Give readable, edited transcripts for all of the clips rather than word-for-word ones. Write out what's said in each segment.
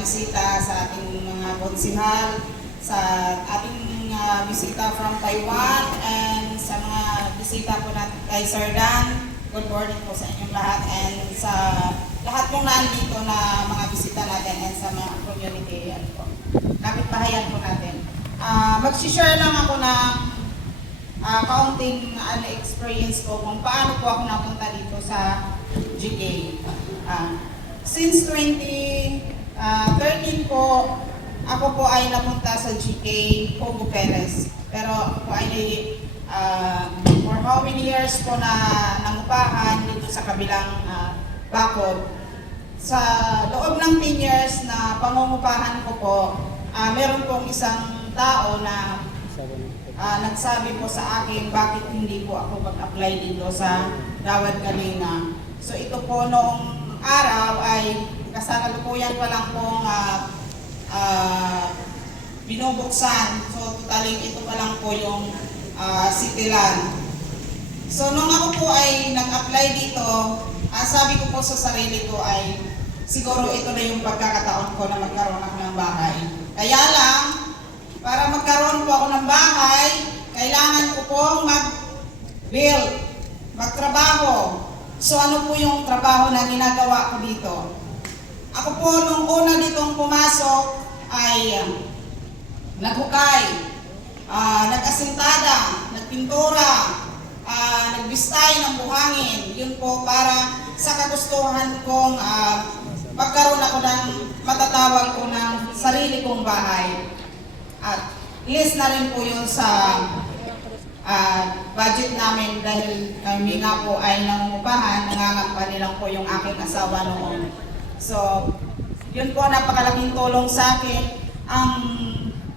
bisita sa ating mga konsihal, sa ating bisita from Taiwan, and sa mga bisita po natin kay Sir Dan. Good morning po sa inyong lahat, and sa lahat pong nandito na mga bisita natin and sa mga community kapitbahayan po natin. Mag-share lang ako ng kaunting experience ko kung paano po ako napunta dito sa GK. Since 2013 po, ako po ay napunta sa GK Hugo Perez. Pero ako po ay for how many years po na nangupahan dito sa kabilang bakod. Sa loob ng 10 years na pangungupahan ko po, meron pong isang tao na nagsabi po sa akin bakit hindi po ako mag-apply dito sa Gawad Kalinga. So ito po noong araw ay kasalukuyan pa lang pong binubuksan. So totaling ito pa lang po yung Cityland. So nung ako po ay nag-apply dito, sabi ko po sa sarili ko ay siguro ito na yung pagkakataon ko na magkaroon ako ng bahay. Kaya lang, para magkaroon po ako ng bahay, kailangan ko pong mag-build, magtrabaho. So ano po yung trabaho na ginagawa ko dito? Ako po nung una ditong pumasok ay naghukay, nag-asintada, nagpintura, nagbistay ng buhangin. Yun po para sa kagustuhan kong magkaroon ako ng matatawag ko ng sarili kong bahay. At list na rin po yun sa budget namin dahil kami nga po ay nangungupahan, nangangampani lang po yung aking asawa noon. So, yun po napakalaking tulong sa akin ang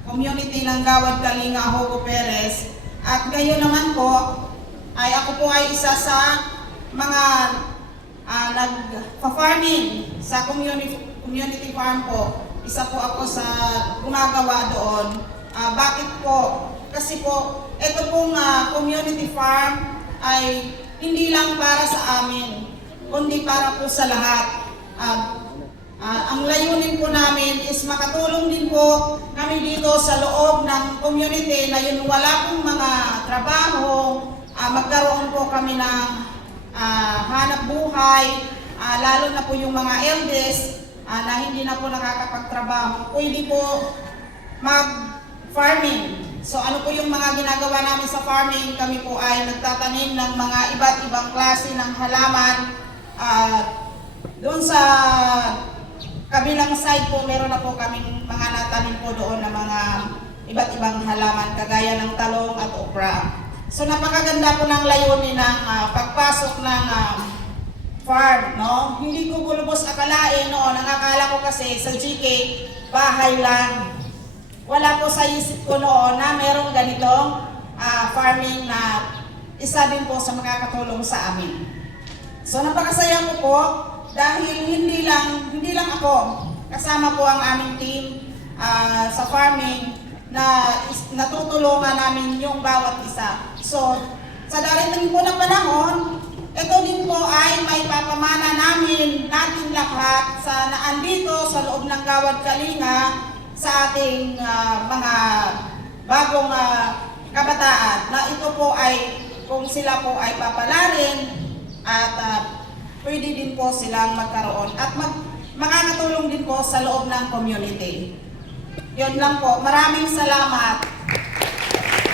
community ng Gawad Kalinga Hugo Perez. At ngayon naman po, ay ako po ay isa sa mga nagpa-farming sa community farm po. Isa po ako sa gumagawa doon. Bakit po? Kasi po, ito pong community farm ay hindi lang para sa amin, kundi para po sa lahat. Ang layunin po namin is makatulong din po kami dito sa loob ng community na yun wala pong mga trabaho, magkaroon po kami ng hanap buhay, lalo na po yung mga eldest na hindi na po nakakapagtrabaho, pwede po mag-farming. So ano po yung mga ginagawa namin sa farming? Kami po ay nagtatanim ng mga iba't ibang klase ng halaman. Doon sa kabilang side po, meron na po kaming mga natanim po doon na mga iba't ibang halaman, kagaya ng talong at okra. So napakaganda po ng layunin ng pagpasok ng farm, no? Hindi ko lubos akalain noon. Ang akala ko kasi sa GK, bahay lang. Wala po sa isip ko noon na merong ganitong farming na isa din po sa makakatulong sa amin. So napakasaya ko po dahil hindi lang ako, kasama po ang aming team sa farming na natutulungan namin yung bawat isa. So sa darating po na panahon, ito din po ay may papamana natin lahat sa naandito sa loob ng Gawad Kalinga sa ating mga bagong kabataan na ito po ay kung sila po ay papalarin at pwede din po silang magkaroon at makakatulong din po sa loob ng community. Yun lang po. Maraming salamat.